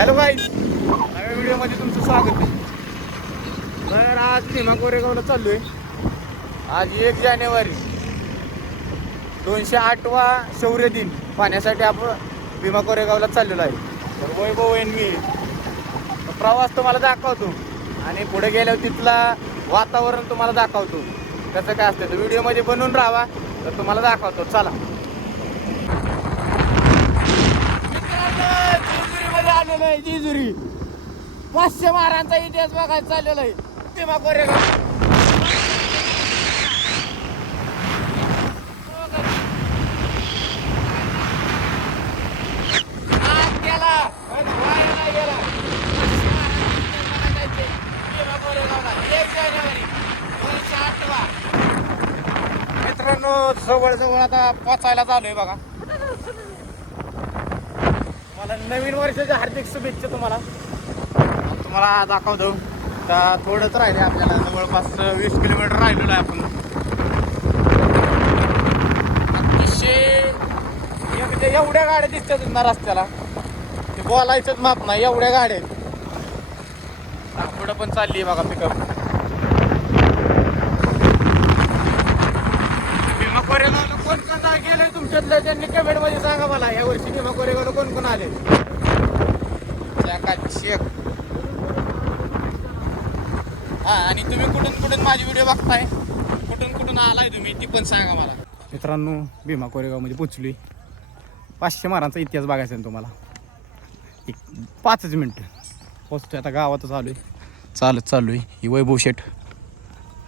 Hello guys, नव्या व्हिडिओमध्ये तुमचं स्वागत आहे. तर आज भीमा कोरेगावला चाललोय. आज 1 जानेवारी 208वा शौर्य दिन पाहण्यासाठी आपण भीमा कोरेगावला चाललेलो आहे. तर वैभव आणि मी प्रवास तुम्हाला दाखवतो आणि पुढे गेल्यावर तिथला वातावरण तुम्हाला दाखवतो कसं काय असतं. तर व्हिडिओमध्ये बनवून राहावा, तर तुम्हाला दाखवतो. चला. आलेलो आहे जेजुरी. 500 महाराजांचा इतिहास बघायला चाललेला आहे भीमा कोरेगाव. मित्रांनो, जवळ आता पोचायला चालू बघा. मला नवीन वर्षाच्या हार्दिक शुभेच्छा. तुम्हाला दाखवतो. तर थोडंच राहिले आपल्याला, जवळपास 20 किलोमीटर राहिलेलो आहे आपण. अतिशय एवढ्या गाड्या दिसतात ना रस्त्याला, ते बोलायचंच माप नाही, एवढ्या गाड्या आहेत. पुढं पण चालली आहे बघा पिकअप. भीमा कोरेगावला कोण कोण गेलंय तुमच्यातलं त्यांनी कमेंटमध्ये सांगा मला. या वर्षी भीमा कोरेगावला कोण कोण आले. हा, आणि तुम्ही कुठून माझी व्हिडिओ बघताय, कुठून आलाय तुम्ही, ती पण सांगा मला. मित्रांनो, भीमा कोरेगावमध्ये पोचलोय. 500 महाराजांचा इतिहास बघायचा आहे तुम्हाला. एक 5 मिनटं पोचतोय. आता गावातच आलोय, चाललोय. ही वैभव शेठ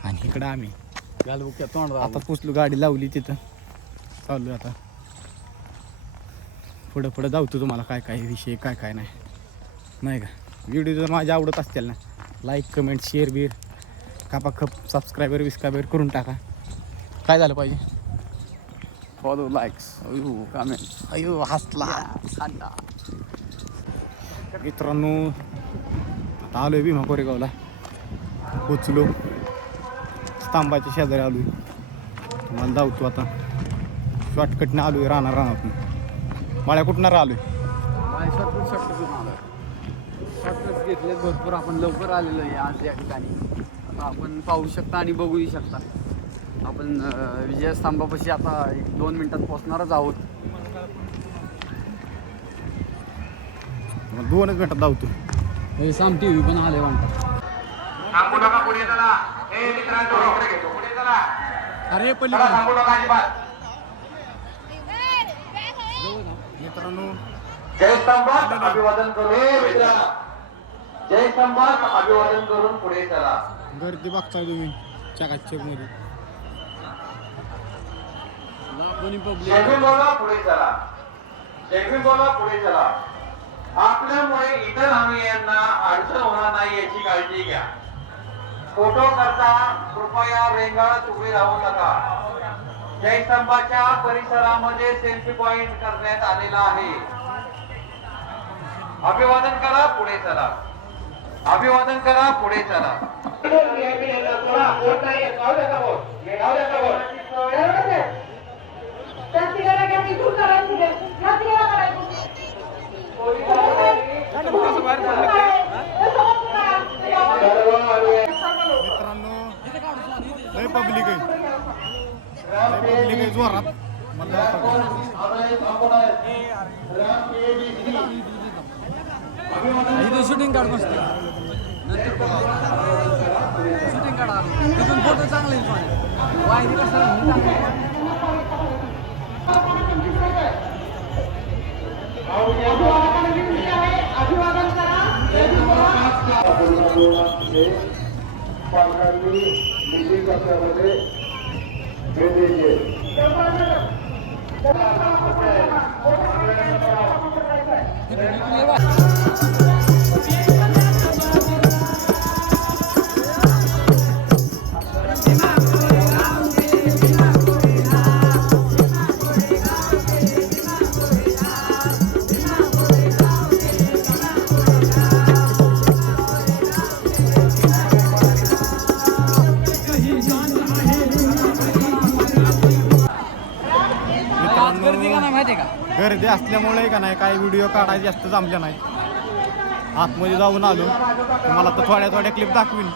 आणि इकडं आम्ही आता पोचलो. गाडी लावली तिथं, चाललोय आता. पुढं जाऊतो तुम्हाला काय विषय काय नाही का. व्हिडिओ जर माझ्या आवडत असतील ना, लाईक कमेंट शेअर बीर खप सबस्क्रायबर करून टाका. काय झालं पाहिजे, फॉलो लाईक्स कमेंट. हसला. मित्रांनो, आता आलोय भीमा कोरेगावला. पोचलो, स्तंभाच्या शेजारी आलोय. तुम्हाला जाऊतो आता. शॉर्टकटनं आलोय, रानातून. माळ्या कुठनं आलोय. शॉर्टकट्स घेतलेत भरपूर. आपण लवकर आलेलो आहे आज या ठिकाणी. आता आपण पाहू शकता आणि बघूही शकता. आपण विजयस्तंभापाशी आता 1-2 मिनिटात पोहोचणारच आहोत. 2 मिनिटात धावतो. साम टी व्ही पण आले म्हणतात. अरे पल्ली मित्रांनो, जयस्तंभात अभिवादन करून पुढे चला. गर्दी बघताय तुम्ही चकाचक मध्ये. पुढे चला. आपल्यामुळे इतर अनुयायांना अडचण होणार नाही याची काळजी घ्या. फोटो करता कृपया रेंगाळत उभे राहू नका. जयस्तंभाच्या परिसरामध्ये सेल्फी पॉइंट करण्यात आलेला आहे. अभिवादन करा, पुढे चला. मित्रांनो, लय पब्लिक आहे जोरात. इथून शूटिंग काढ मस्त. शूटिंग काढा तिथून, फोटो चांगले वायरी कसं. गर्दी असल्यामुळे का नाही, काही व्हिडिओ काढायचे जास्त जमले नाही. आतमध्ये जाऊन आलो. तुम्हाला तर थोड्या थोड्या क्लिप दाखवीन.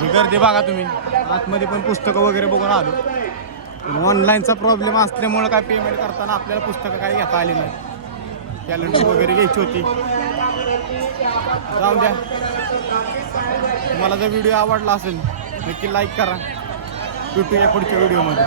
ही गर्दी बघा तुम्ही. आतमध्ये पण पुस्तकं वगैरे बघून आलो. पण ऑनलाईनचा प्रॉब्लेम असल्यामुळं काय पेमेंट करताना आपल्याला पुस्तकं काही घेता आली नाही. कॅलेंडर वगैरे घ्यायची होती. जाऊन द्या. तुम्हाला जर व्हिडिओ आवडला असेल नक्की लाईक करा. भेटूया पुढच्या व्हिडिओमध्ये.